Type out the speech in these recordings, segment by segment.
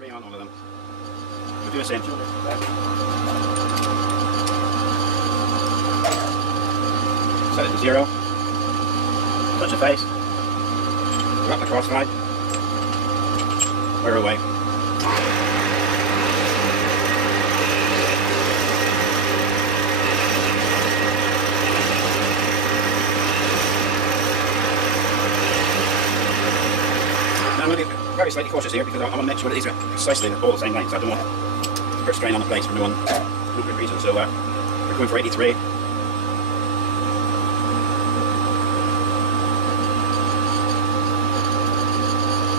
83 on all of them. We'll do the same. Set it to 0. Touch the face. Go up the cross slide. Wear away. Now I'm going to be very slightly cautious here because I want to make sure that these are precisely all the same length. So I don't want to put strain on the plates for no good reason. So we're going for 83.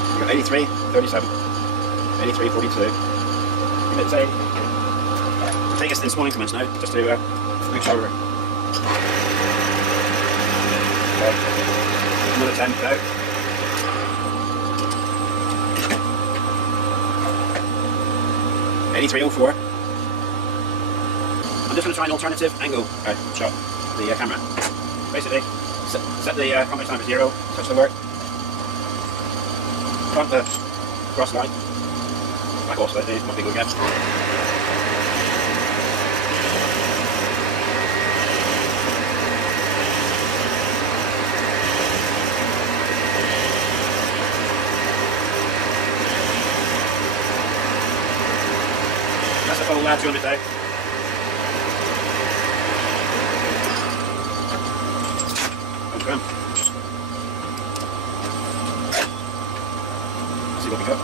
We've got 83, 37, 83, 42. Let's say take us in small increments now, just to make sure we're another 10 out. $83.04. I'm just going to try an alternative angle shot of the camera. Basically, set the compass time to 0, touch the work, front the cross line, back off slightly, not big again. That's the full 200 out. Let's see what we got.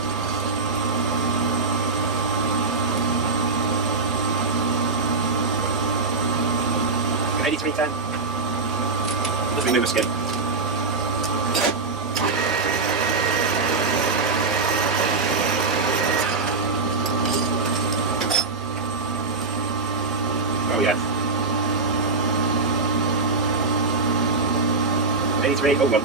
Got 83.10. Let's remove the skin. Oh yeah. 83.01.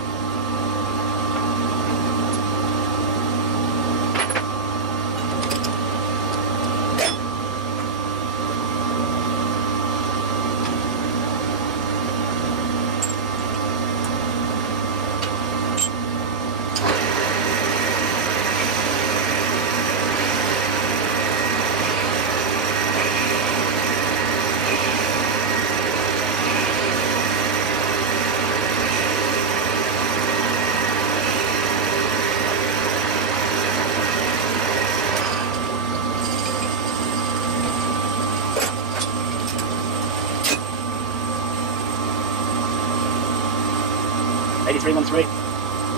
$83.13,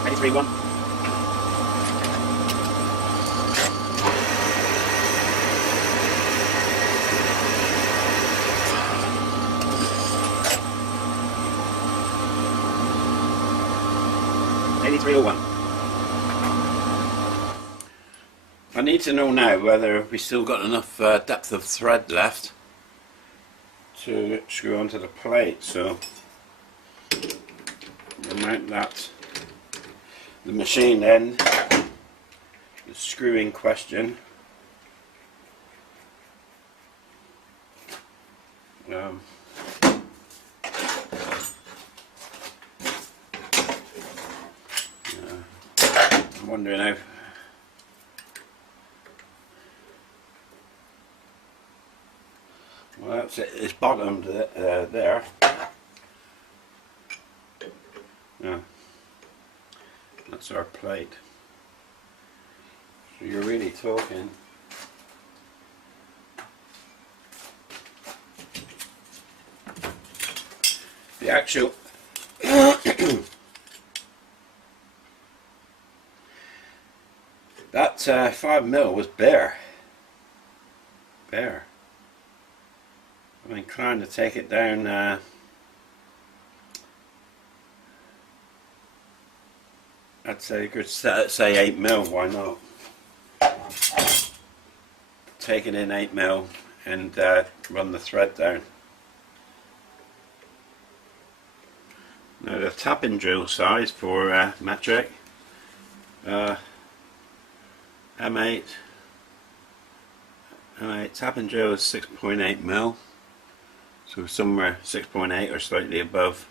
$83.1. $83.01. I need to know now whether we still got enough depth of thread left to screw onto the plate. So we'll mount that. The machine then, the screwing question. I'm wondering how well, that's it. It's bottomed there. Yeah, that's our plate. So you're really talking the actual that 5mm was bare. I'm inclined to take it down I'd say you could say 8mm, why not? Take it in 8mm and run the thread down. Now the tapping drill size for metric M8 tapping drill is 6.8mm, so somewhere 6.8 or slightly above.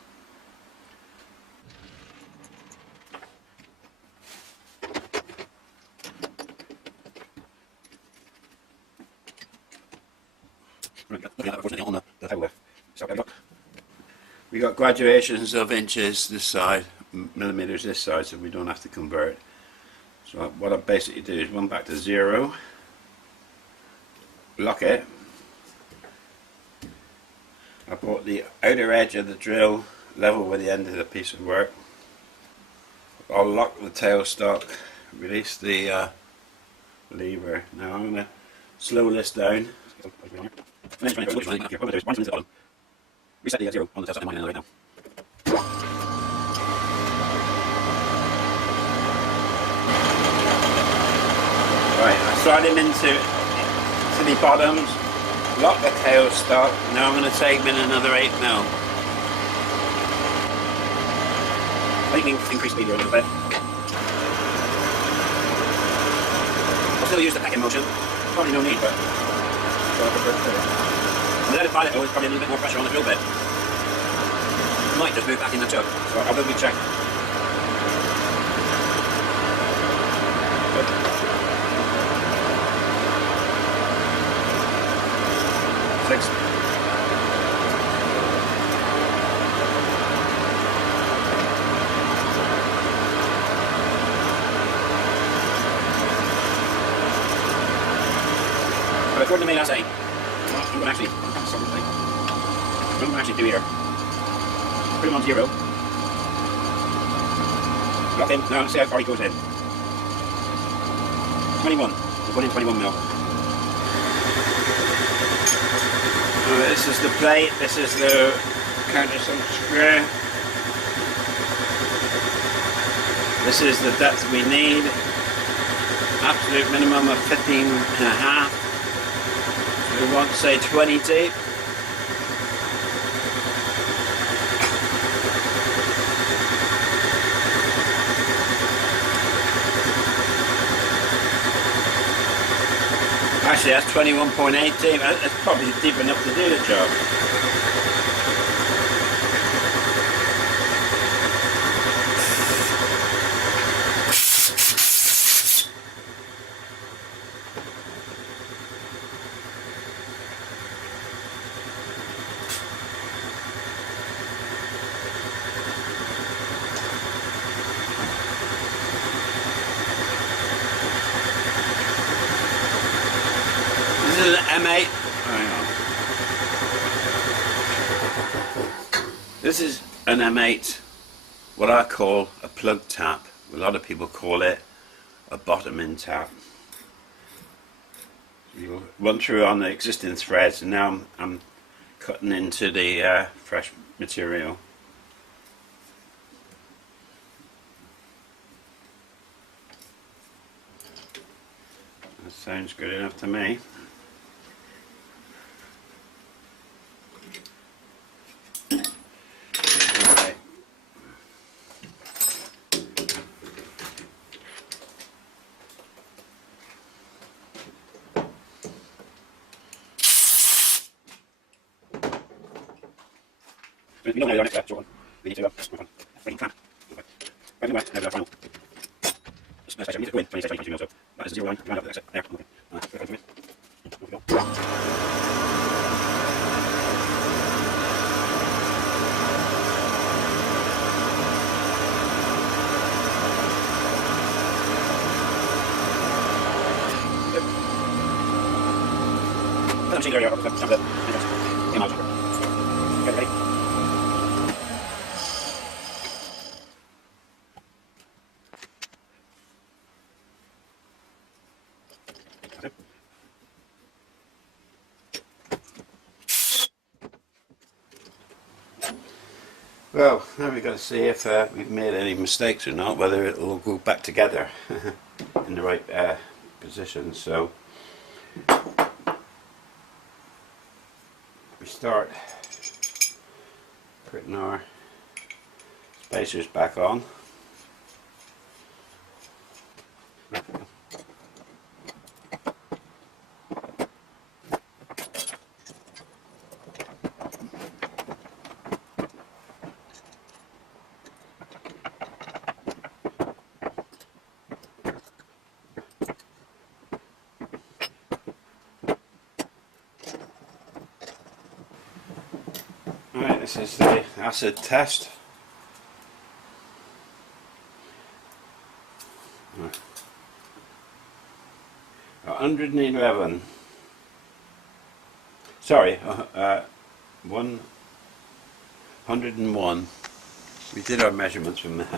We got graduations of inches this side, millimeters this side, so we don't have to convert. So what I basically do is run back to 0, lock it. I brought the outer edge of the drill level with the end of the piece of work. I'll lock the tailstock, release the lever. Now I'm going to slow this down. Reset the 0 on the tailstock right now. Right, I slide him into the bottoms, lock the tailstock. Now I'm going to take him in another 8 mil. I think we can increase speed here a little bit. I'll still use the pecking motion. Probably no need, but and let it pilot, there's probably a little bit more pressure on the drill bit. It might just move back in the chuck, so I'll do a check. Six. According to me, that's 8. I'm going to actually do here. Put him on 0. Lock him. Now see how far he goes in. 21. We're going in 21 mil. This is the plate. This is the countersunk screw. This is the depth we need. Absolute minimum of 15.5. We want to say 20 deep. Actually, that's 21.8 deep. That's probably deep enough to do the job. This is an M8. Hang on. This is an M8, what I call a plug tap. A lot of people call it a bottom-in tap. You'll run through on the existing threads, and now I'm cutting into the fresh material. That sounds good enough to me. We don't know our next step, so we need to bring clamp. Right, now the final. Especially, we need to go in 26, 22 mil, so that is the 0 line, round up the exit. There, okay. There you go. Okay, ready? Well, now we've got to see if we've made any mistakes or not, whether it will go back together in the right position. So we start putting our spacers back on. Alright, This is the acid test. Right. 111. Sorry, 101. We did our measurements from the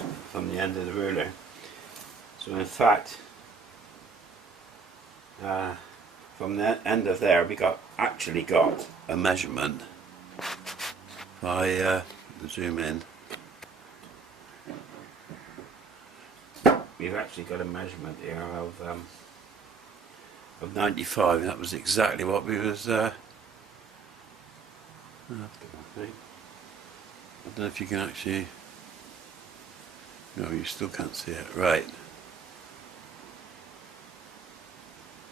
end of the ruler. So in fact, from the end of there, we actually got a measurement. If I zoom in, we've actually got a measurement here of 95. That was exactly what we was after, I think. I don't know if you can actually. No, you still can't see it. Right.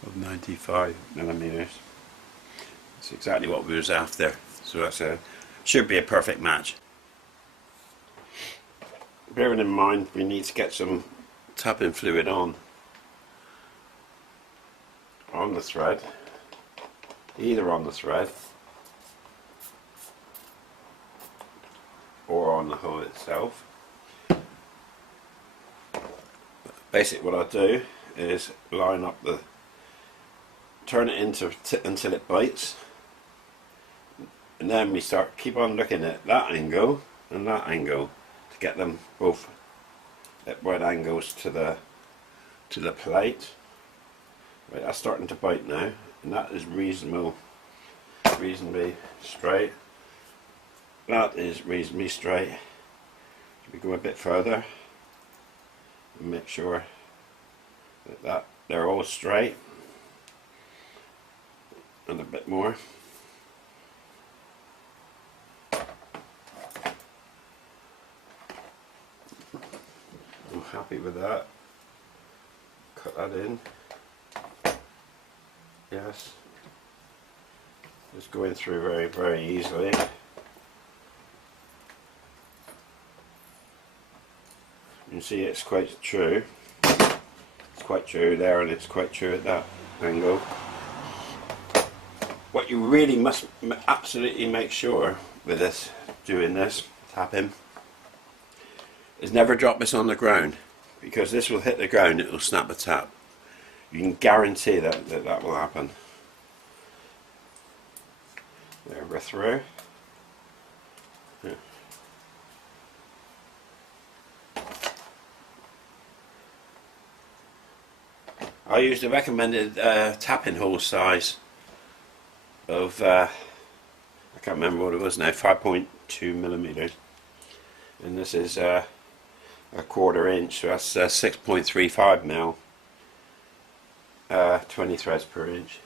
Of 95 millimeters. That's exactly what we was after. So that's should be a perfect match. Bearing in mind we need to get some tapping fluid on the thread, either on the thread or on the hole itself. Basically what I do is line up turn it until it bites, and then we keep on looking at that angle and that angle to get them both at right angles to the plate. Right, that's starting to bite now, and that is reasonably straight. That is reasonably straight. So we go a bit further and make sure that they're all straight, and a bit more. I'm happy with that. Cut that in. Yes. Just going through very, very easily. You can see it's quite true. It's quite true there, and it's quite true at that angle. What you really must absolutely make sure with this, doing this, tapping, is never drop this on the ground, because this will hit the ground, it will snap a tap. You can guarantee that will happen. There, we're through. Yeah. I used the recommended tapping hole size of, I can't remember what it was now, 5.2 millimeters. And this is a 1/4 inch, so that's 6.35 mil. 20 threads per inch.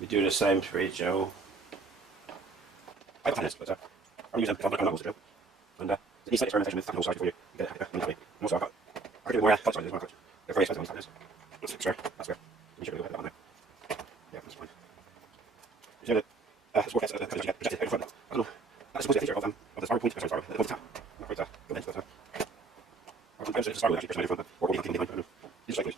We do the same for each hole. I'm using tapping holes to do, and it's easy experimentation with tapping hole size before you get it. And also I'll do more cut sizes as well. They're very expensive on these. That's square. That's square. You should be able to get that now. Yeah, that's fine. You know that this work has projected out front. I don't know. That's supposed to be a feature of this PowerPoint. Sorry, the point tap. Not right there. Go into that. PowerPoint is actually personally in front, or what we can behind. I don't know. These cycles.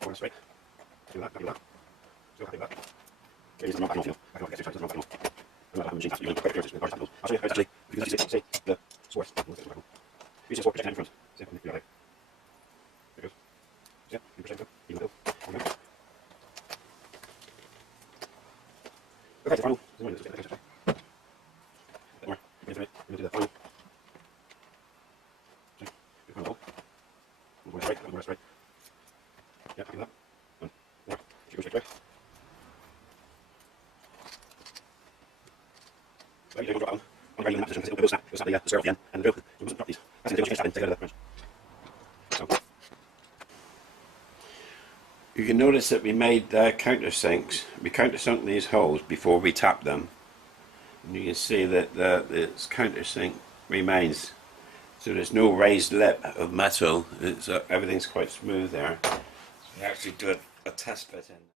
Going straight. Do that, do that. Still happy with that. Okay, use the normal feel. I can't get too tight, there's no feel. I'm not having machine tap, you're going to put the I'll show you how it's actually, you can actually see the source. Use the source projecting in front. See, you're right. There it goes. See it? You project it. You know it. Okay, the final. Zoom in, let's get the texture. A bit more. You're going to do the final. See? Do the final hole. One more straight, one more straight. Yeah, do that. One more. If you go straight away. Right, you go drop on very in that position, because it will snap the square off the end, and the drill, you mustn't drop these. That's it, take it out of the wrench. So. You can notice that we made countersinks. We countersunk these holes before we tapped them. And you can see that this countersink remains. So there's no raised lip of metal. Everything's quite smooth there. So we actually do a test fit in.